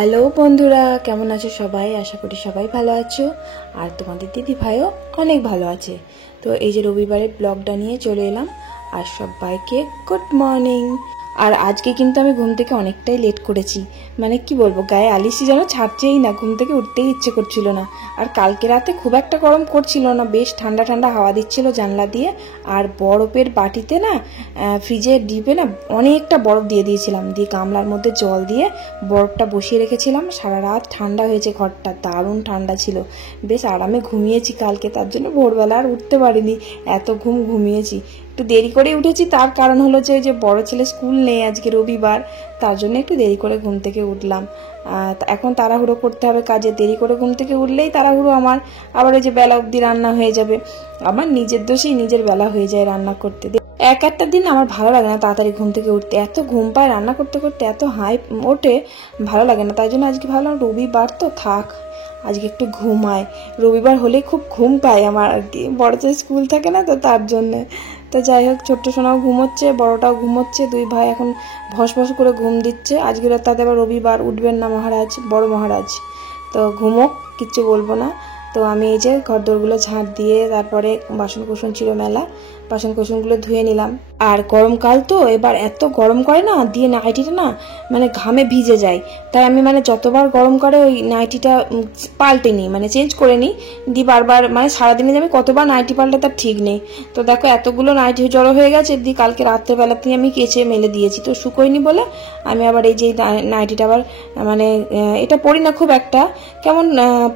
Hello বন্ধুরা, কেমন আছো সবাই? আশা করি সবাই ভালো আছো আর তোমাদের দিদি ভাইও অনেক ভালো আছে। তো এই যে রবিবারের ব্লগটা নিয়ে চলে এলাম আর সবাইকে গুড মর্নিং। আর আজকে কিন্তু আমি ঘুম থেকে অনেকটাই লেট করেছি, মানে কি বলবো, গায়ে আলিশি যেন ছাড়ছেই না, ঘুম থেকে উঠতেই ইচ্ছে করছিল না। আর কালকে রাতে খুব একটা গরম করছিল না, বেশ ঠান্ডা ঠান্ডা হাওয়া দিচ্ছিল জানলা দিয়ে। আর বরফের বাটিতে না, ফ্রিজের ডিপে না অনেকটা বরফ দিয়ে দিয়েছিলাম, দিয়ে গামলার মধ্যে জল দিয়ে বরফটা বসিয়ে রেখেছিলাম। সারা রাত ঠান্ডা হয়েছে, ঘরটা দারুণ ঠান্ডা ছিল, বেশ আরামে ঘুমিয়েছি কালকে। তার জন্য ভোরবেলা আর উঠতে পারিনি, এত ঘুমিয়েছি। একটু দেরি করে উঠেছি, তার কারণ হলো যে বড় ছেলে স্কুল নেই, আজকে রবিবার, তার জন্য একটু দেরি করে ঘুম থেকে উঠলাম। এখন তাড়াহুড়ো করতে হবে কাজে, দেরি করে ঘুম থেকে উঠলেই তাড়াহুড়ো আমার, আবার এই যে বেলা অবধি রান্না হয়ে যাবে। আমার নিজের দোষেই নিজের বেলা হয়ে যায় রান্না করতে। এক একটা দিন আমার ভালো লাগে না তাড়াতাড়ি ঘুম থেকে উঠতে, এত ঘুম পায় রান্না করতে করতে, এত হাই ওঠে, ভালো লাগে না। তাই জন্য আজকে ভাবলাম রবিবার তো থাক, আজকে একটু ঘুমায়। রবিবার হলে খুব ঘুম পায় আমার আর কি, বড় ছেলে স্কুল থাকে না তো তার জন্যে। তো যাই হোক, ছোট্ট সোনাও ঘুমোচ্ছে, বড়টাও ঘুমোচ্ছে, দুই ভাই এখন ভস ভস করে ঘুম দিচ্ছে। আজকের তাতে আবার রবিবার, উঠবেন না মহারাজ, বড় মহারাজ, তো ঘুমোক, কিচ্ছু বলবো না। তো আমি এই যে ঘর দোরগুলো ঝাঁট দিয়ে তারপরে বাসন কুসন ছিল মেলা, বাসন কুসনগুলো ধুয়ে নিলাম। আর গরমকাল তো এবার এত গরম করে না, দিয়ে নাইটিটা না মানে ঘামে ভিজে যায়। তাই আমি মানে যতবার গরম করে ওই নাইটিটা পাল্টে নিই, মানে চেঞ্জ করে নিই, দিয়ে বারবার মানে সারাদিনে যাবে কতবার নাইটি পাল্টে তার ঠিক নেই। তো দেখো এতগুলো নাইটি জড়ো হয়ে গেছে, দিয়ে কালকে রাত্রেবেলাতেই আমি কেচে মেলে দিয়েছি, তো শুকোয়নি বলে আমি আবার এই যে নাইটিটা আবার মানে এটা পরি না খুব একটা, কেমন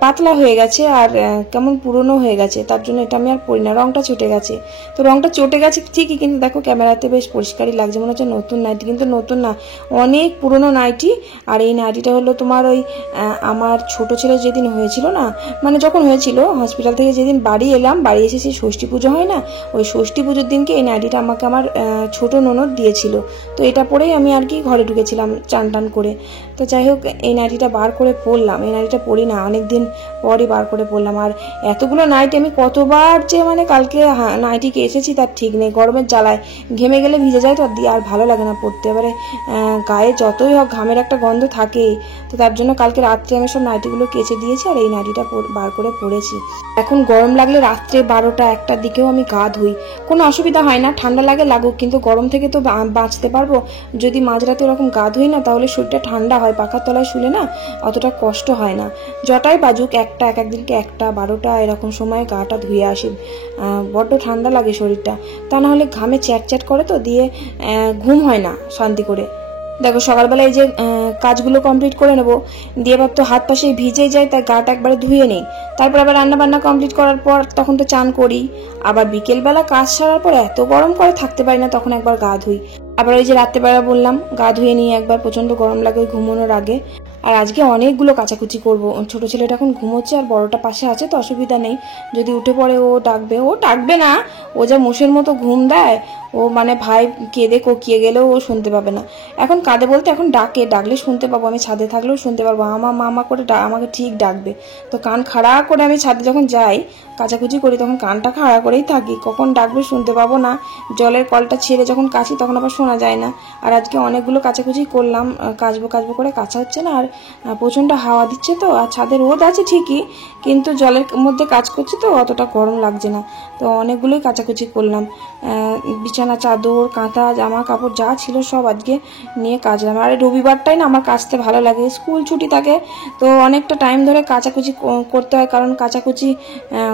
পাতলা হয়ে গেছে আর কেমন পুরনো হয়ে গেছে, তার জন্য এটা আমি আর পরি না। রংটা চটে গেছে, তো রংটা চটে গেছে ঠিকই, কিন্তু দেখো ক্যামেরাতে বেশ পরিষ্কারই লাগছে, মনে হচ্ছে নতুন নাইটি, কিন্তু নতুন না, অনেক পুরনো নাইটি। আর এই নাইটিটা হলো তোমার ওই আমার ছোট ছেলে যেদিন হয়েছিল না, মানে যখন হয়েছিল হসপিটাল থেকে যেদিন বাড়ি এলাম, বাড়ি এসে সেই ষষ্ঠী পুজো হয় না, ওই ষষ্ঠী পুজোর দিনকে এই নাইটিটা আমাকে আমার ছোট ননদ দিয়েছিল। তো এটা পরেই আমি আর কি ঘরে ঢুকেছিলাম চান টান করে। তো যাই হোক, এই নাইটিটা বার করে পরলাম, এই নাইটিটা পরি না, অনেকদিন পরই বার করে পরলাম। আর এতগুলো নাইটি আমি কতবার যে মানে কালকে নাইটিকে এসেছি তার ঠিক নেই, গরমের জ্বালায় ঘেমে গেলে ভিজে যায় তো, দিয়ে আর ভালো লাগে না পরতে। এবারে গায়ে যতই হোক ঘামের একটা গন্ধ থাকেই, তো তার জন্য কালকে রাত্রে আমি সব নাইটিগুলো কেচে দিয়েছি আর এই নাইটিটা বার করে পরেছি। এখন গরম লাগলে রাত্রে 12টা-1টার দিকেও আমি গা ধুই, কোনো অসুবিধা হয় না, ঠান্ডা লাগে লাগুক, কিন্তু গরম থেকে তো বাঁচতে পারবো। যদি মাঝরাতে ওরকম গা ধুই না, তাহলে শরীরটা ঠান্ডা হয়, পাখার তলায় শুলে না অতটা কষ্ট হয় না। যটাই বাজুক, এক একদিনকে 1টা 12টা এরকম সময় গাটা ধুয়ে আসি, বড্ড ঠান্ডা লাগে শরীরটা, তা না হলে ঘামে চ্যাট করে, তো দিয়ে ঘুম হয় না শান্তি করে। দেখো সকালবেলা এই যে কাজগুলো কমপ্লিট করে নেবো, দিয়ে এবার তো হাত পাশে ভিজেই যায়, তাই গাটা একবারে ধুয়ে নেই, তারপর আবার রান্না বান্না কমপ্লিট করার পর তখন তো চান করি। আবার বিকেলবেলা কাজ সারার পর এত গরম করে থাকতে পারি না, তখন একবার গা ধুই। আবার ওই যে রাত্রেবেলা বললাম গা ধুয়ে নিয়ে একবার, প্রচন্ড গরম লাগে ঘুমানোর আগে। আর আজকে অনেকগুলো কাচাকুচি করব, ছোট ছেলেটা এখন ঘুমোচ্ছে আর বড়টা পাশে আছে, তো অসুবিধা নেই, যদি উঠে পড়ে ও ডাকবে না, ও যা মোষের মতো ঘুম দেয়, ও মানে ভাই কেঁদে কোকিয়ে গেলেও ও শুনতে পাবে না। এখন কাঁদে বলতে এখন ডাকলে শুনতে পাবো, আমি ছাদে থাকলেও শুনতে পারবো, মামা করে আমাকে ঠিক ডাকবে। তো কান খাড়া করে আমি ছাদে যখন যাই কাচাকুচি করি, তখন কানটা খাড়া করেই থাকি, কখন ডাকবে শুনতে পাবো না। জলের কলটা ছেড়ে যখন কাচি তখন আবার শোনা যায় না। আর আজকে অনেকগুলো কাচাকুচি করলাম, কাচবো করে কাচা হচ্ছে না, আর প্রচন্ড হাওয়া দিচ্ছে তো, আর ছাদের রোদ আছে ঠিকই, কিন্তু জলের মধ্যে কাজ করছি তো অতটা গরম লাগছে না। তো অনেকগুলোই কাচাকুচি করলাম, বিছানা চাদর কাঁথা জামা কাপড় যা ছিল সব আজকে নিয়ে কাচলাম। আর রবিবারটাই না আমার কাচতে ভালো লাগে, স্কুল ছুটি থাকে তো অনেকটা টাইম ধরে কাচাকুচি করতে হয়, কারণ কাচাকুচি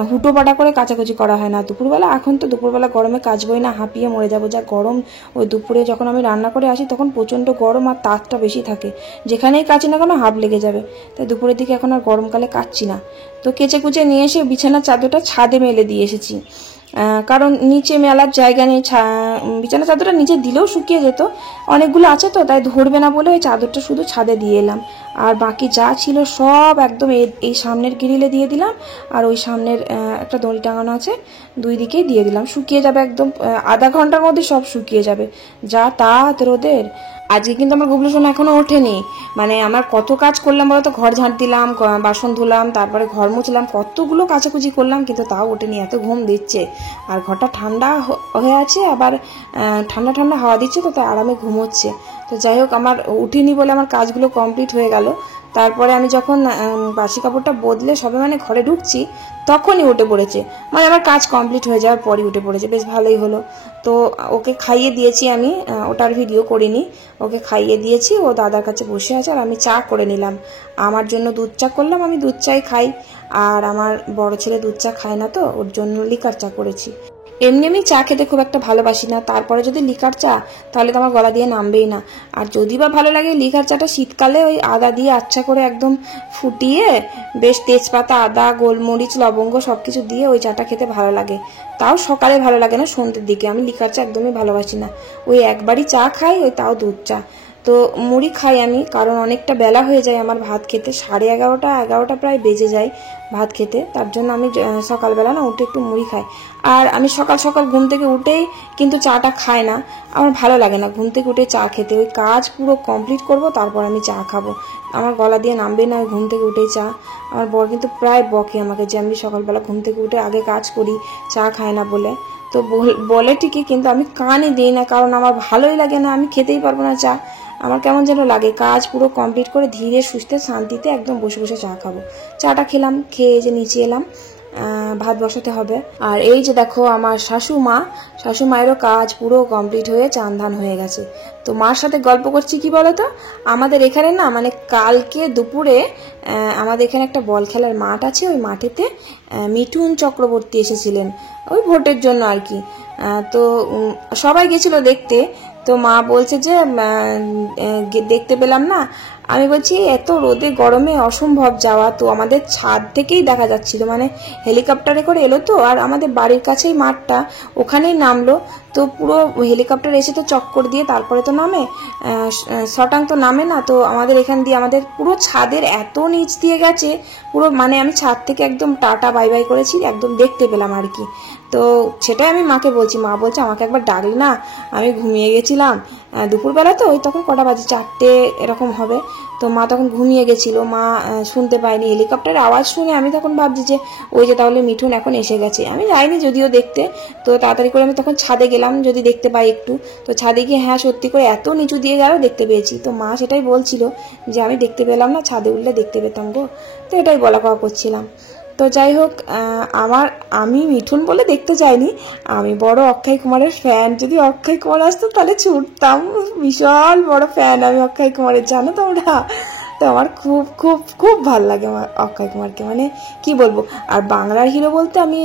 হুটো পাটা করে কাচাকুচি করা হয় না দুপুরবেলা। এখন তো দুপুরবেলা গরমে কাচবই না, হাঁপিয়ে মরে যাবো, যা গরম। ওই দুপুরে যখন আমি রান্না করে আসি তখন প্রচণ্ড গরম আর তাপটা বেশি থাকে, যেখানেই কাচি না কেন হাঁপ লেগে যাবে, তাই দুপুরের দিকে এখন আর গরমকালে কাচ্ছি না। তো কেচে কুচে নিয়ে এসে বিছানার চাদরটা ছাদে মেলে দিয়ে এসেছি, কারণ নিচে মেলার জায়গা নেই, বিছানা চাদরটা নিচে দিলেও শুকিয়ে যেত, অনেকগুলো আছে তো তাই ধরবে না বলে ওই চাদরটা শুধু ছাদে দিয়ে এলাম। আর বাকি যা ছিল সব একদম এই সামনের গ্রিলে দিয়ে দিলাম, আর ওই সামনের একটা দড়ি টাঙানো আছে, দুই দিকেই দিয়ে দিলাম, শুকিয়ে যাবে একদম, আধা ঘন্টার মধ্যে সব শুকিয়ে যাবে, যা তাঁত রোদের। আজকে কিন্তু আমার গুবলু সোনা এখনো ওঠেনি, মানে আমার কত কাজ করলাম বলতো, ঘর ঝাঁট দিলাম, বাসন ধুলাম, তারপরে ঘর মুছলাম, কতগুলো কাচাকুচি করলাম, কিন্তু তাও ওঠেনি, এত ঘুম দিচ্ছে। আর ঘরটা ঠান্ডা হয়ে আছে, আবার ঠান্ডা হাওয়া দিচ্ছে, তো তাই আরামে ঘুমোচ্ছে। তো যাই হোক, আমার উঠিনি বলে আমার কাজগুলো কমপ্লিট হয়ে গেল। তারপরে আমি যখন বাসি কাপড়টা বদলে সবে মানে ঘরে ঢুকছি তখনই উঠে পড়েছে, মানে আমার কাজ কমপ্লিট হয়ে যাওয়ার পরই উঠে পড়েছে। বেশ ভালোই হলো। তো ওকে খাইয়ে দিয়েছি আমি, ওটার ভিডিও করিনি। ওকে খাইয়ে দিয়েছি, ও দাদার কাছে বসে আছে, আর আমি চা করে নিলাম। আমার জন্য দুধ চা করলাম, আমি দুধ চাই খাই, আর আমার বড় ছেলে দুধ চা খায় না, তো ওর জন্য লিকার চা করেছি। এমনি আমি চা খেতে খুব একটা ভালোবাসি না, তারপরে যদি লিকার চা তাহলে তো আমার গলা দিয়ে নামবেই না। আর যদি বা ভালো লাগে লিকার চাটা শীতকালে ওই আদা দিয়ে আচ্ছা করে একদম ফুটিয়ে বেশ তেজপাতা, আদা, গোলমরিচ, লবঙ্গ সব কিছু দিয়ে ওই চাটা খেতে ভালো লাগে। তাও সকালে ভালো লাগে না, সন্ধ্যের দিকে। আমি লিকার চা একদমই ভালোবাসি না, ওই একবারই চা খাই, ওই তাও দুধ চা। তো মুড়ি খাই আমি, কারণ অনেকটা বেলা হয়ে যায় আমার ভাত খেতে, 11:30 প্রায় বেজে যায় ভাত খেতে। তার জন্য আমি সকালবেলা না উঠে একটু মুড়ি খাই। আর আমি সকাল সকাল ঘুম থেকে উঠেই কিন্তু চাটা খাই না, আমার ভালো লাগে না ঘুম থেকে উঠে চা খেতে। ওই কাজ পুরো কমপ্লিট করব তারপর আমি চা খাবো, আমার গলা দিয়ে নামবে না ঘুম থেকে উঠেই চা। আমার বর কিন্তু প্রায় বকে আমাকে যে আমি সকালবেলা ঘুম থেকে উঠে আগে কাজ করি, চা খাই না বলে। তো বলে ঠিকই, কিন্তু আমি কানই দিই না, কারণ আমার ভালোই লাগে না, আমি খেতেই পারবো না চা। আমার কেমন যেন লাগে, কাজ পুরো কমপ্লিট করে ধীরে সুস্থে শান্তিতে একদম বসে বসে চা খাবো। চাটা খেলাম, খেয়ে যে নিচে এলাম, ভাত বসাতে হবে। আর এই যে দেখো আমার শাশুমায়েরও কাজ পুরো কমপ্লিট হয়ে চান ধান হয়ে গেছে। তো মার সাথে গল্প করছি কি বলতো, আমাদের এখানে না মানে কালকে দুপুরে আমাদের এখানে একটা বল খেলার মাঠ আছে, ওই মাঠেতে মিঠুন চক্রবর্তী এসেছিলেন ওই ভোটের জন্য আর কি। তো সবাই গেছিল দেখতে। তো মা বলছে যে দেখতে পেলাম না। আমি বলছি এত রোদে গরমে অসম্ভব যাওয়া, তো আমাদের ছাদ থেকেই দেখা যাচ্ছিল, মানে হেলিকপ্টারে করে এলো তো, আর আমাদের বাড়ির কাছেই মাঠটা, ওখানেই নামলো। তো পুরো হেলিকপ্টার এসে তো চক্কর দিয়ে তারপরে তো নামে, শটাং তো নামে না। তো আমাদের এখান দিয়ে আমাদের পুরো ছাদের এত নিচ দিয়ে গেছে পুরো, মানে আমি ছাদ থেকে একদম টাটা বাই বাই করেছি, একদম দেখতে পেলাম আর কি। তো সেটাই আমি মাকে বলছি, মা বলছে আমাকে একবার ডাকলে না, আমি ঘুমিয়ে গেছিলাম দুপুরবেলা, তো ওই তখন কটা বাজে 4টে এরকম হবে। তো মা তখন ঘুমিয়ে গেছিল, মা শুনতে পায়নি হেলিকপ্টারের আওয়াজ শুনে। আমি তখন ভাবছি যে ওই যে তাহলে মিঠুন এখন এসে গেছে। আমি যাইনি যদিও দেখতে, তো তাড়াতাড়ি করে আমি তখন ছাদে গেলাম যদি দেখতে পাই একটু। তো ছাদে গিয়ে হ্যাঁ সত্যি করে এত নিচু দিয়ে গেল, দেখতে পেয়েছি। তো মা সেটাই বলছিল যে আমি দেখতে পেলাম না, ছাদে উঠলে দেখতে পেতাম গো। তো এটাই বলা কওয়া করছিলাম। তো যাই হোক, আমি মিঠুন বলে দেখতে চাইনি, আমি বড় অক্ষয় কুমারের ফ্যান। যদি অক্ষয় কুমার আসতো তাহলে ছুটতাম, বিশাল বড় ফ্যান আমি অক্ষয় কুমারের, জানো তোমরা। তো আমার খুব খুব খুব ভালো লাগে আমার অক্ষয় কুমারকে, মানে কি বলবো। আর বাংলার হিরো বলতে আমি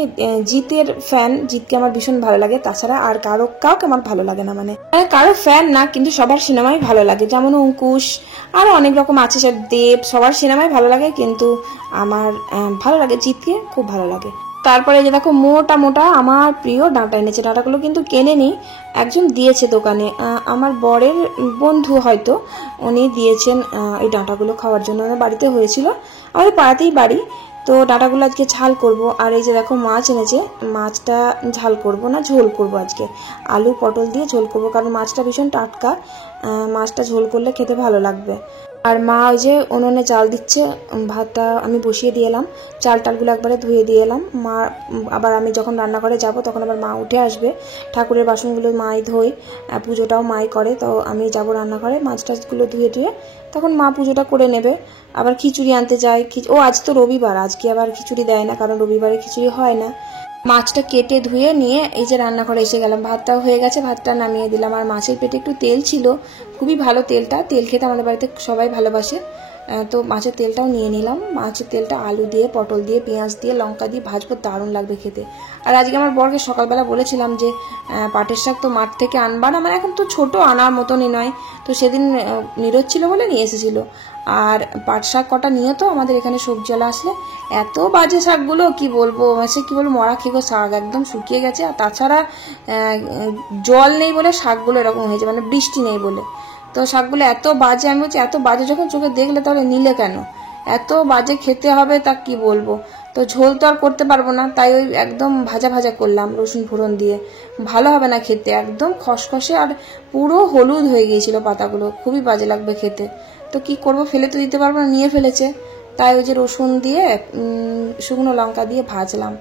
জিতের ফ্যান, জিতকে আমার ভীষণ ভালো লাগে। তাছাড়া আর কাউকে আমার ভালো লাগে না, মানে কারো ফ্যান না, কিন্তু সবার সিনেমাই ভালো লাগে। যেমন অঙ্কুশ, আরো অনেক রকম আছে, সব দেব, সবার সিনেমাই ভালো লাগে, কিন্তু আমার ভালো লাগে জিতকে, খুব ভালো লাগে। তারপরে যে দেখো মোটা মোটা আমার প্রিয় ডাঁটা এনেছে। ডাঁটাগুলো কিন্তু কেনেনি, একজন দিয়েছে দোকানে, আমার বরের বন্ধু হয়তো, উনি দিয়েছেন এই ডাঁটাগুলো খাওয়ার জন্য। আমার বাড়িতে হয়েছিল, আমাদের পাড়াতেই বাড়ি। তো ডাঁটাগুলো আজকে ঝাল করব। আর এই যে দেখো মাছ এনেছে, মাছটা ঝাল করব না ঝোল করব আজকে, আলু পটল দিয়ে ঝোল করব, কারণ মাছটা ভীষণ টাটকা, মাছটা ঝোল করলে খেতে ভালো লাগবে। আর মা ওই যে উনুনে চাল দিচ্ছে, ভাতটা আমি বসিয়ে দিয়ে এলাম, চাল টালগুলো একবারে ধুয়ে দিয়ে এলাম। মা আবার আমি যখন রান্নাঘরে যাব তখন আবার মা উঠে আসবে, ঠাকুরের বাসনগুলো মাই ধোয়, পুজোটাও মাই করে। তো আমি যাব রান্নাঘরে, মাছ টাছগুলো ধুয়ে ধুয়ে তখন মা পুজোটা করে নেবে। আবার খিচুড়ি আনতে যায়, ও আজ তো রবিবার, আজকে আবার খিচুড়ি দেয় না, কারণ রবিবারে খিচুড়ি হয় না। মাছটা কেটে ধুয়ে নিয়ে এই যে রান্নাঘরে এসে গেলাম, ভাতটাও হয়ে গেছে, ভাতটা নামিয়ে দিলাম। আর মাছের পেটে একটু তেল ছিল, খুবই ভালো তেলটা, তেল খেতে আমাদের বাড়িতে সবাই ভালোবাসে। তো মাছের তেলটাও নিয়ে নিলাম। মাছের তেলটা আলু দিয়ে, পটল দিয়ে, পেঁয়াজ দিয়ে, লঙ্কা দিয়ে ভাজবো, দারুণ লাগবে খেতে। আর আজকে আমার বরকে সকালবেলা বলেছিলাম যে পাটের শাক তো মাঠ থেকে আনবা না, মানে এখন তো ছোট, আনার মতনই নয়। তো সেদিন নিরোধ ছিল বলে নিয়ে এসেছিল। আর পাট শাক কটা নিয়ে তো আমাদের এখানে সবজিওয়ালা আসলে, এত বাজে শাকগুলো কি বলবো, মানে কি বলবো, মরা খেগো শাক, একদম শুকিয়ে গেছে। আর তাছাড়া জল নেই বলে শাকগুলো এরকম হয়েছে, মানে বৃষ্টি নেই বলে। তো শাকগুলো এত বাজে, আমি বলছি এত বাজে যখন চোখে দেখলে তাহলে নিলে কেন, এত বাজে খেতে হবে তা কি বলবো। তো ঝোল তো আর করতে পারবো না, তাই ওই একদম ভাজা ভাজা করলাম রসুন ফোড়ন দিয়ে, ভালো হবে না খেতে, একদম খসখসে আর পুরো হলুদ হয়ে গিয়েছিল পাতাগুলো, খুবই বাজে লাগবে খেতে। তো কি করব, ফেলে তো দিতে পারবো না, নিয়ে ফেলেছে। তাই ওই যে রসুন দিয়ে শুকনো লঙ্কা দিয়ে ভাজলাম,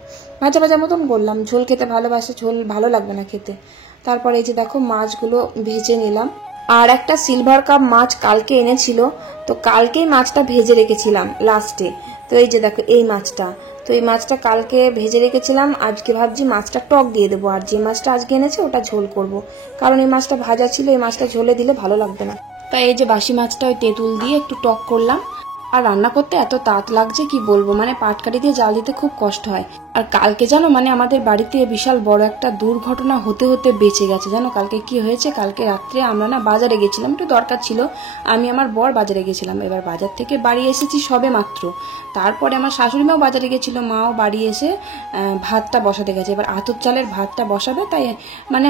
ভাজা ভাজা মতন করলাম। ঝোল খেতে ভালোবাসে, ঝোল ভালো লাগবে না খেতে। তারপরে এই যে দেখো মাছগুলো ভেজে নিলাম, আর একটা সিলভার কাপ মাছ কালকে এনেছিল, তো কালকেই মাছটা ভেজে রেখেছিলাম লাস্টে। তো এই যে দেখো এই মাছটা, তো এই মাছটা কালকে ভেজে রেখেছিলাম, আজকে ভাবছি মাছটা টক দিয়ে দেবো, আর যে মাছটা আজকে এনেছে ওটা ঝোল করব, কারণ এই মাছটা ভাজা ছিল, এই মাছটা ঝোলে দিলে ভালো লাগবে না। তাই এই যে বাসি মাছটা ওই তেঁতুল দিয়ে একটু টক করলাম। আর রান্না করতে এত তাঁত লাগছে কি বলবো, মানে পাটকাঠি দিয়ে জাল দিতে খুব কষ্ট হয়। আর কালকে জানো মানে আমাদের বাড়িতে বিশাল বড় একটা দুর্ঘটনা হতে হতে বেঁচে গেছে। জানো কালকে কি হয়েছে, কালকে রাত্রে আমরা না বাজারে গেছিলাম, একটু দরকার ছিল, আমি আমার বর বাজারে গেছিলাম। এবার বাজার থেকে বাড়ি এসেছি সবে মাত্র, তারপরে আমার শাশুড়ি মাও বাজারে গেছিল, মাও বাড়ি এসে ভাতটা বসাতে গেছে। এবার আতপ চালের ভাতটা বসাবে, তাই মানে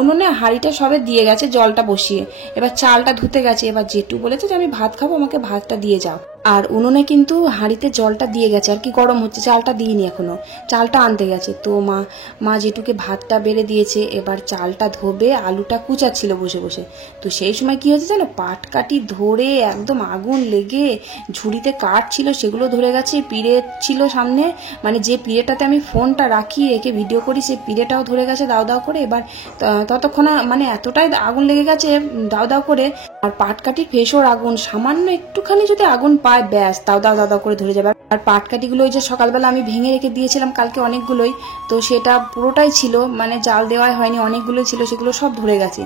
উনুনে হাঁড়িটা সবে দিয়ে গেছে জলটা বসিয়ে, এবার চালটা ধুতে গেছে। এবার জেঠু বলেছে যে আমি ভাত খাবো, আমাকে ভাতটা দিয়ে যাও। আর উনুনে কিন্তু হাঁড়িতে জলটা দিয়ে গেছে, আর কি গরম হচ্ছে, চালটা দিইনি এখনো, চালটা আনতে গেছে। তো মা জেঠুকে ভাতটা বেড়ে দিয়েছে, এবার চালটা ধোবে, আলুটা কুচাচ্ছিল বসে বসে। তো সেই সময় কি হয়েছে জানো, পাটকাঠি ধরে একদম আগুন লেগে ঝুড়িতে কাঠ ছিল সেগুলো ধরে গেছে, পিড়ে ছিল সামনে, মানে যে পিড়েটাতে আমি ফোনটা রেখে ভিডিও করি সেই পিড়েটাও ধরে গেছে দাও দাও করে। এবার ততক্ষণ মানে এতটাই আগুন লেগে গেছে দাও দাও করে। আর পাটকাঠির ফেসর আগুন, সামান্য একটুখানি যদি আগুন পায় ব্যাস দাও দাও দাও দাও করে ধরে যাবে। আর পাটকাঠিগুলো ওই যে সকালবেলা আমি ভেঙে রেখে দিয়েছিলাম কালকে অনেকগুলোই, তো সেটা পুরোটাই ছিল, মানে জাল দেওয়াই হয়নি, অনেকগুলোই ছিল, সেগুলো সব ধরে গেছে।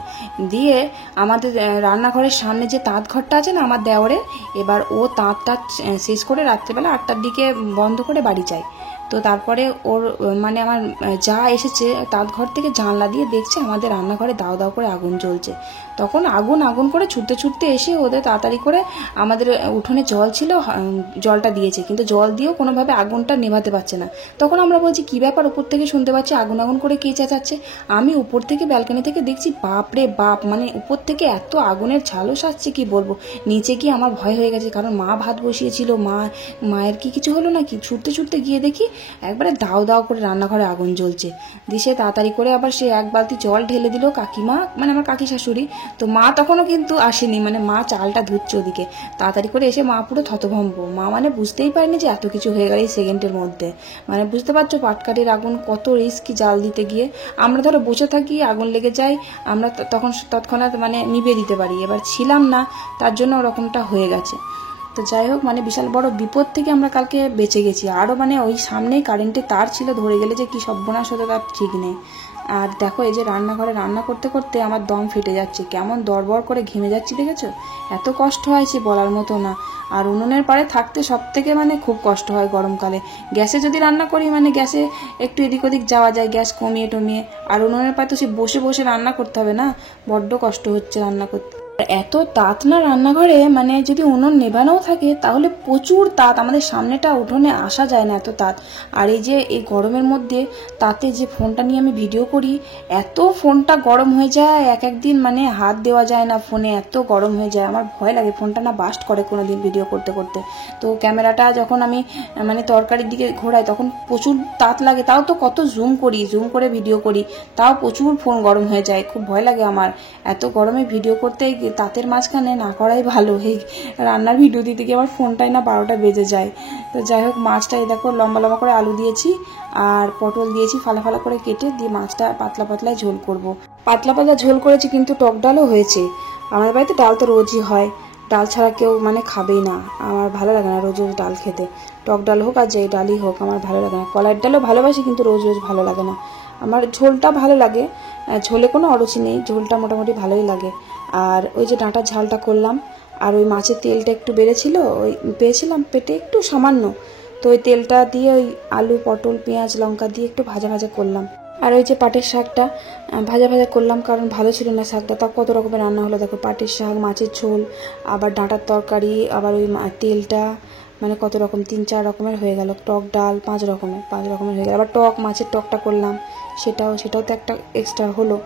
দিয়ে আমাদের রান্নাঘরের সামনে যে তাঁত ঘরটা আছে না আমার দেওরের, এবার ও তাঁতটা শেষ করে রাত্রেবেলা 8টার দিকে বন্ধ করে বাড়ি যায়। তো তারপরে ওর মানে আমার যা এসেছে তাঁত ঘর থেকে জানলা দিয়ে দেখছে আমাদের রান্নাঘরে দাও দাও করে আগুন জ্বলছে। তখন আগুন আগুন করে ছুটতে ছুটতে এসে ওদের তাড়াতাড়ি করে আমাদের উঠোনে জল ছিল, জলটা দিয়েছে, কিন্তু জল দিয়েও কোনোভাবে আগুনটা নেভাতে পারছে না। তখন আমরা বলছি কি ব্যাপার, উপর থেকে শুনতে পাচ্ছি আগুন আগুন করে কে চেঁচাচ্ছে। আমি উপর থেকে ব্যালকনি থেকে দেখছি বাপ রে বাপ, মানে উপর থেকে এত আগুনের ঝালস আসছে কি বলবো। নিচে গিয়ে আমার ভয় হয়ে গেছে, কারণ মা ভাত বসিয়েছিল, মায়ের কি কিছু হলো নাকি। ছুটতে ছুটতে গিয়ে দেখি একবারে দাও দাও করে রান্নাঘরে আগুন জ্বলছে। দিশে তাড়াতাড়ি করে আবার সে এক বালতি জল ঢেলে দিল কাকিমা, মানে আমার কাকি শাশুড়ি। তো মা তখনও কিন্তু আসেনি, মানে মা চালটা ধুচ্ছে ওদিকে, তাড়াতাড়ি করে এসে মা পুরো থতভম্ব। মা মানে বুঝতেই পারেনি যে এত কিছু হয়ে গেল এই সেকেন্ডের মধ্যে। মানে বুঝতে পারছো পাটকাঠির আগুন কত রিস্কি জাল দিতে গিয়ে। আমরা ধরো বসে থাকি, আগুন লেগে যায়, আমরা তখন তৎক্ষণাৎ মানে নিভিয়ে দিতে পারি, এবার ছিলাম না তার জন্য ওরকমটা হয়ে গেছে। তো যাই হোক, মানে বিশাল বড় বিপদ থেকে আমরা কালকে বেঁচে গেছি। আরও মানে ওই সামনেই কারেন্টের তার ছিল, ধরে গেলে যে কি সর্বনাশ হতো তার ঠিক নেই। আর দেখো এই যে রান্নাঘরে রান্না করতে করতে আমার দম ফেটে যাচ্ছে, কেমন দরবর করে ঘেমে যাচ্ছি দেখেছো, এত কষ্ট হয় সে বলার মতো না। আর উনুনের পাড়ে থাকতে সব থেকে মানে খুব কষ্ট হয় গরমকালে। গ্যাসে যদি রান্না করি মানে গ্যাসে একটু এদিক ওদিক যাওয়া যায়, গ্যাস কমিয়ে টমিয়ে, আর উনুনের পাড়ে তো সে বসে বসে রান্না করতে হবে না, বড্ড কষ্ট হচ্ছে রান্না করতে। এত তাঁত না রান্নাঘরে, মানে যদি উনুন নেভানোও থাকে তাহলে প্রচুর তাঁত, আমাদের সামনেটা উঠোনে আসা যায় না এত তাঁত। আর এই যে এই গরমের মধ্যে তাতে যে ফোনটা নিয়ে আমি ভিডিও করি, এত ফোনটা গরম হয়ে যায় এক একদিন, মানে হাত দেওয়া যায় না ফোনে, এত গরম হয়ে যায়। আমার ভয় লাগে ফোনটা না বাস্ট করে কোনো দিন ভিডিও করতে করতে। তো ক্যামেরাটা যখন আমি মানে তরকারির দিকে ঘোরাই তখন প্রচুর তাঁত লাগে, তাও তো কত জুম করে ভিডিও করি, তাও প্রচুর ফোন গরম হয়ে যায়, খুব ভয় লাগে আমার এত গরমে ভিডিও করতে। তাঁতের মাঝখানে না করাই ভালো, এই রান্নার ভিডিও দিতে গিয়ে আমার ফোনটাই না 12টা বেজে যায়। তো যাই হোক, মাছটা এই দেখো লম্বা লম্বা করে আলু দিয়েছি আর পটল দিয়েছি ফালা ফালা করে কেটে দিয়ে, মাছটা পাতলা পাতলায় ঝোল করব। পাতলা পাতলা ঝোল করেছি, কিন্তু টক ডালও হয়েছে। আমাদের বাড়িতে ডাল তো রোজই হয়, ডাল ছাড়া কেউ মানে খাবেই না, আমার ভালো লাগে না রোজ রোজ ডাল খেতে। টক ডাল হোক আর যেই ডালই হোক আমার ভালো লাগে না। কলাইয়ের ডালও ভালোবাসি, কিন্তু রোজ রোজ ভালো লাগে না। আমার ঝোলটা ভালো লাগে, ঝোলে কোনো অরুচি নেই, ঝোলটা মোটামুটি ভালোই লাগে। আর ওই যে ডাঁটার ঝালটা করলাম, আর ওই মাছের তেলটা একটু বেড়েছিল, ওই পেয়েছিলাম পেটে একটু সামান্য, তো ওই তেলটা দিয়ে ওই আলু পটল পেঁয়াজ লঙ্কা দিয়ে একটু ভাজা ভাজা করলাম। আর ওই যে পাটের শাকটা ভাজা ভাজা করলাম, কারণ ভালো ছিল না শাকটা, তা কত রকমের রান্না হলো দেখো, পাটের শাক, মাছের ঝোল, আবার ডাঁটার তরকারি, আবার ওই তেলটা, মানে কত রকম 3-4 রকমের হয়ে গেল। টক ডাল 5 রকমের হয়ে গেল। আবার টক মাছের টকটা করলাম, সেটাও তো একটা এক্সট্রা হলো।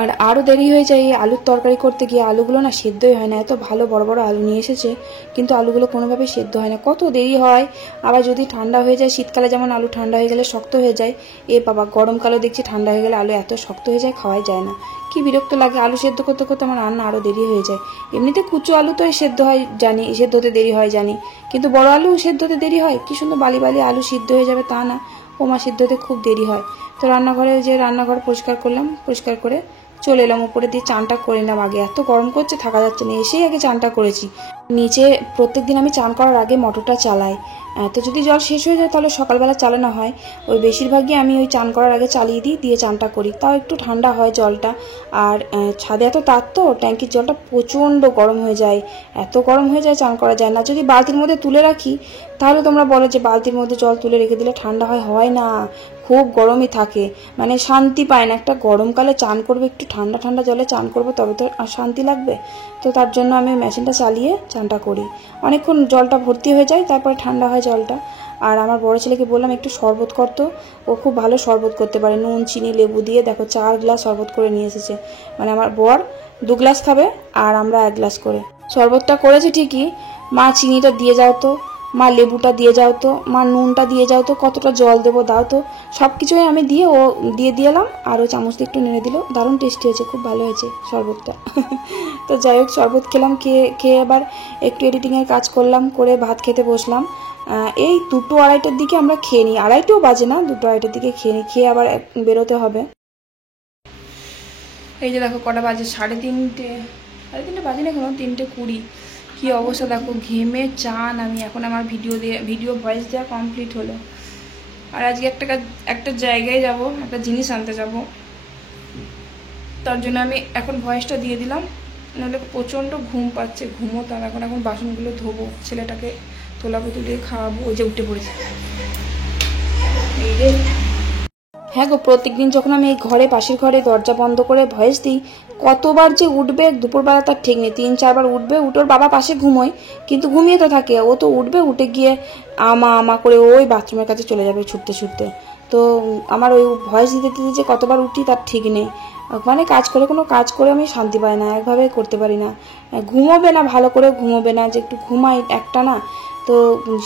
আর আরও দেরি হয়ে যায় এই আলুর তরকারি করতে গিয়ে, আলুগুলো না সেদ্ধই হয় না, এত ভালো বড় বড় আলু নিয়ে এসেছে কিন্তু আলুগুলো কোনোভাবেই সেদ্ধ হয় না, কত দেরি হয়। আবার যদি ঠান্ডা হয়ে যায়, শীতকালে যেমন আলু ঠান্ডা হয়ে গেলে শক্ত হয়ে যায়, এ বাবা গরমকালেও দেখছি ঠান্ডা হয়ে গেলে আলু এত শক্ত হয়ে যায়, খাওয়াই যায় না, কি বিরক্ত লাগে। আলু সেদ্ধ করতে করতে আমার রান্না আরও দেরি হয়ে যায়। এমনিতে কুচো আলু তো সেদ্ধ হয় জানি, সেদ্ধ হতে দেরি হয় জানি, কিন্তু বড় আলু সেদ্ধ হতে দেরি হয়, কি সুন্দর বালি বালি আলু সিদ্ধ হয়ে যাবে তা না, ও মা সিদ্ধ হতে খুব দেরি হয়। তো রান্নাঘরে যে রান্নাঘর পরিষ্কার করলাম, পরিষ্কার করে চলে এলাম উপরে, দিয়ে চানটা করে নিলাম। আগে এত গরম করছে থাকা যাচ্ছে না, এসেই আগে চানটা করেছি। নিচে প্রত্যেকদিন আমি চান করার আগে মোটরটা চালাই, তো যদি জল শেষ হয়ে যায় তাহলে সকালবেলা চালানো হয়। ওই বেশিরভাগই আমি ওই চান করার আগে চালিয়ে দিই, দিয়ে চানটা করি, তাও একটু ঠান্ডা হয় জলটা। আর ছাদে এত তার তো ট্যাঙ্কির জলটা প্রচণ্ড গরম হয়ে যায়, এত গরম হয়ে যায় চান করা যায় না। যদি বালতির মধ্যে তুলে রাখি তাহলে তোমরা বলো যে বালতির মধ্যে জল তুলে রেখে দিলে ঠান্ডা হয়, হয় না, খুব গরমই থাকে, মানে শান্তি পায় না। একটা গরমকালে চান করবে, একটু ঠান্ডা ঠান্ডা জলে চান করবো তবে তো আর শান্তি লাগবে। তো তার জন্য আমি মেশিনটা চালিয়ে চানটা করি, অনেকক্ষণ জলটা ভর্তি হয়ে যায়, তারপরে ঠান্ডা হয় জলটা। আর আমার বড় ছেলেকে বললাম একটু শরবত করতো, ও খুব ভালো শরবত করতে পারে, নুন চিনি লেবু দিয়ে। দেখো 4 গ্লাস শরবত করে নিয়ে এসেছে, মানে আমার বর 2 গ্লাস খাবে আর আমরা 1 গ্লাস করে। শরবতটা করেছে ঠিকই, মা চিনিটা দিয়ে যাও তো, মা লেবুটা দিয়ে যাও তো, মা নুনটা দিয়ে যাও তো, কতটা জল দেবো দাও তো, সব কিছুই আমি দিয়ে ও দিয়ে দিলাম। আর ও চামচ দিয়ে একটু নেড়ে দিল, দারুণ টেস্টি হয়েছে, খুব ভালো হয়েছে শরবতটা। তো যাই হোক শরবত খেলাম, খেয়ে আবার একটু এডিটিংয়ের কাজ করলাম, করে ভাত খেতে বসলাম। এই 2-2-2:30টার দিকে আমরা খেয়ে নিই, 2:30টাও বাজে না, 2-2-2:30টার দিকে খেয়ে নিই, খেয়ে আবার বেরোতে হবে। এই যে দেখো কটা বাজে, 3:30 বাজে না, এখন 3:20। কি অবস্থা দেখো, ঘেমে চান আমি। এখন আমার ভিডিও ভয়েস দেওয়া কমপ্লিট হলো। আর আজকে একটা জায়গায় যাব, একটা জিনিস আনতে যাব, তার জন্য আমি এখন ভয়েসটা দিয়ে দিলাম, নাহলে প্রচণ্ড ঘুম পাচ্ছে, ঘুমোতাম। এখন বাসনগুলো ধোবো, ছেলেটাকে তোলাবো, তুলে খাওয়াবো, ওই যে উঠে পড়েছে এই রে। হ্যাঁ গো, প্রত্যেকদিন যখন আমি এই ঘরে পাশের ঘরে দরজা বন্ধ করে ভয়েস দিই, কতবার যে উঠবে দুপুরবেলা তার ঠিক নেই, 3-4 বার উঠবে। উঠোর বাবা পাশে ঘুমোয়, কিন্তু ঘুমিয়ে তো থাকে, ও তো উঠবে, উঠে গিয়ে আমা করে ওই বাথরুমের কাছে চলে যাবে ছুটতে ছুটতে। তো আমার ওই ভয়েস দিতে দিতে যে কতবার উঠি তার ঠিক নেই, মানে কোনো কাজ করে আমি শান্তি পাই না, একভাবে করতে পারি না। ঘুমোবে না, ভালো করে ঘুমোবে না, যে একটু ঘুমাই একটা না, তো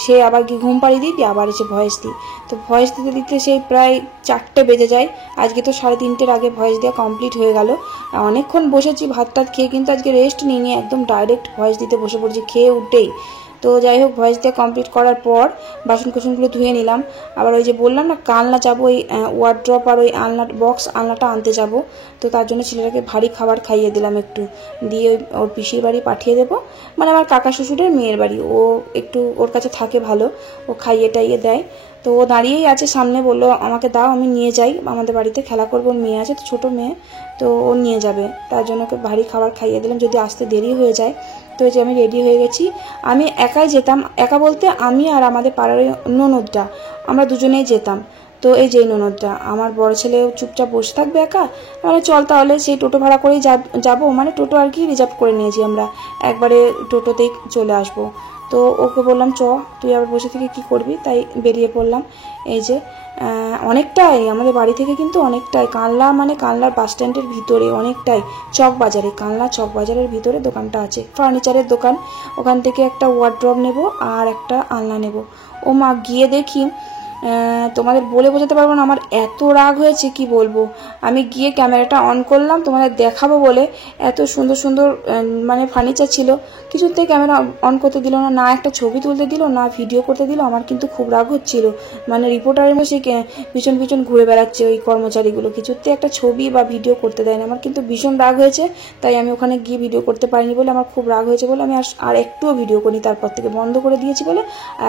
সে আবার কি ঘুম পাড়িয়ে দিই, আবার এসে ভয়েস দিই। তো ভয়েস দিতে দিতে সেই প্রায় 4টে বেজে যায়। আজকে তো 3:30-এর আগে ভয়েস দেওয়া কমপ্লিট হয়ে গেল। অনেকক্ষণ বসেছি ভাত টাত খেয়ে, কিন্তু আজকে রেস্ট নিয়ে একদম ডাইরেক্ট ভয়েস দিতে বসে পড়েছি খেয়ে উঠেই। তো যাই হোক ভয়েস দিয়ে কমপ্লিট করার পর বাসনকুসনগুলো ধুয়ে নিলাম। আবার ওই যে বললাম না কালনা যাবো, ওই ওয়ার্ড্রপ আর ওই আলনাটা আনতে যাব। তো তার জন্য ছেলেটাকে ভারী খাবার খাইয়ে দিলাম একটু, দিয়ে ওর পিসির বাড়ি পাঠিয়ে দেবো, মানে আমার কাকা শ্বশুরের মেয়ের বাড়ি। ও একটু ওর কাছে থাকে ভালো, ও খাইয়ে টাইয়ে দেয়। তো ও দাঁড়িয়েই আছে সামনে, বললো আমাকে দাও আমি নিয়ে যাই, আমাদের বাড়িতে খেলা করবো। ওর মেয়ে আছে তো, ছোটো মেয়ে, তো ও নিয়ে যাবে, তার জন্য ওকে ভারী খাবার খাইয়ে দিলাম, যদি আসতে দেরি হয়ে যায়। তো এই যে আমি রেডি হয়ে গেছি। আমি একাই যেতাম, একা বলতে আমি আর আমাদের পাড়ার ওই ননদটা, আমরা দুজনেই যেতাম। তো এই যে ননদটা, আমার বড় ছেলে চুপচাপ বসে থাকবে একা, মানে চল তাহলে সেই টোটো ভাড়া করেই যাবো, মানে টোটো আর কি রিজার্ভ করে নিয়েছি আমরা, একবারে টোটোতেই চলে আসবো। তো ওকে বললাম চ, তুই আবার বসে থেকে কি করবি, তাই বেরিয়ে পড়লাম। এই যে অনেকটাই আমাদের বাড়ি থেকে, কিন্তু অনেকটাই কানলা, মানে কানলার বাস স্ট্যান্ডের ভিতরে অনেকটাই, চক বাজারে, কানলা চক বাজারের ভিতরে দোকানটা আছে, ফার্নিচারের দোকান। ওখান থেকে একটা ওয়ার্ড্রপ নেব আর একটা আলনা নেব। ও মা, গিয়ে দেখি তোমাদের বলে বোঝাতে পারবো না, আমার এত রাগ হয়েছে কি বলবো। আমি গিয়ে ক্যামেরাটা অন করলাম তোমাদের দেখাবো বলে, এত সুন্দর সুন্দর মানে ফার্নিচার ছিল, কিছুতে ক্যামেরা অন করতে দিল না, না একটা ছবি তুলতে দিল, না ভিডিও করতে দিল। আমার কিন্তু খুব রাগ হচ্ছিল, মানে রিপোর্টারের মধ্যে পিছন পিছন ঘুরে বেড়াচ্ছে ওই কর্মচারীগুলো, কিছুতে একটা ছবি বা ভিডিও করতে দেয় না। আমার কিন্তু ভীষণ রাগ হয়েছে, তাই আমি ওখানে গিয়ে ভিডিও করতে পারিনি বলে, আমার খুব রাগ হয়েছে বলে আমি আর একটুও ভিডিও করিনি। তারপর থেকে বন্ধ করে দিয়েছি বলে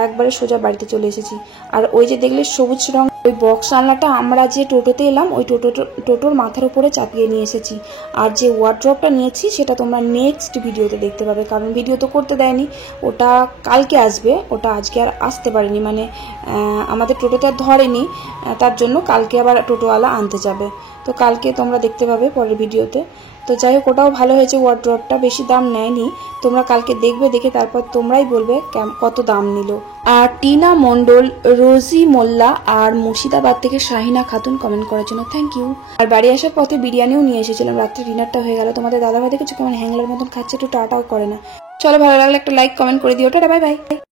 একবারে সোজা বাড়িতে চলে এসেছি। আর ওই যে দেখলে সবুজ রং ওই বক্স আলনাটা আমরা যে টোটোতে এলাম, ওই টোটোর মাথার উপরে চাপিয়ে নিয়ে এসেছি। আর যে ওয়ার্ড্রপটা নিয়েছি সেটা তোমরা নেক্সট ভিডিওতে দেখতে পাবে, কারণ ভিডিও তো করতে দেয়নি, ওটা কালকে আসবে, ওটা আজকে আর আসতে পারেনি, মানে আমাদের টোটোতে আর ধরেনি, তার জন্য কালকে আবার টোটোওয়ালা আনতে যাবে। তো কালকে তোমরা দেখতে পাবে পরের ভিডিওতে। তো যাই হোক ওটাও ভালো হয়েছে, ওয়ার্ড্রপটা বেশি দাম নেয়নি, তোমরা কালকে দেখবে, দেখে তারপর তোমরাই বলবে কত দাম নিল। আর টিনা মণ্ডল, রোজি মোল্লা আর মুর্শিদাবাদ থেকে শাহিনা খাতুন কমেন্ট করার জন্য থ্যাংক ইউ। আর বাড়ি আসার পথে বিরিয়ানিও নিয়ে এসেছিলাম, রাত্রে ডিনারটা হয়ে গেল। তোমাদের দাদাভাই দেখেছো কেমন হ্যাংলার মতন খাচ্ছে, একটু টাটাও করে না। চলো, ভালো লাগলে একটা লাইক কমেন্ট করে দিও, টাটা, বাই বাই।